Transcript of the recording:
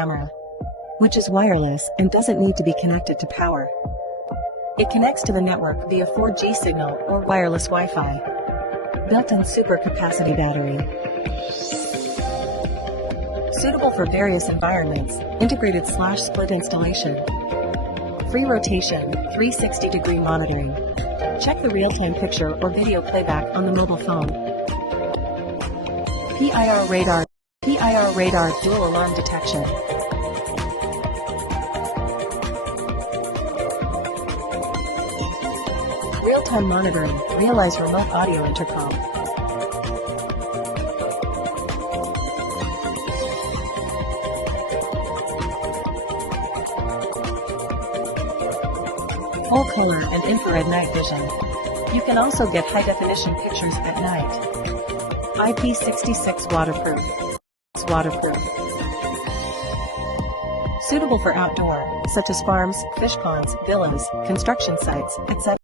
camera, which is wireless and doesn't need to be connected to power. It connects to the network via 4G signal or wireless Wi-Fi. Built-in supercapacity battery. Suitable for various environments, integrated/split installation. Free rotation, 360-degree monitoring. Check the real-time picture or video playback on the mobile phone. PIR radar dual alarm detection. Real-time monitoring, realize remote audio intercom. Full color and infrared night vision. You can also get high-definition pictures at night. IP66 waterproof. Suitable for outdoor, such as farms, fish ponds, villas, construction sites, etc.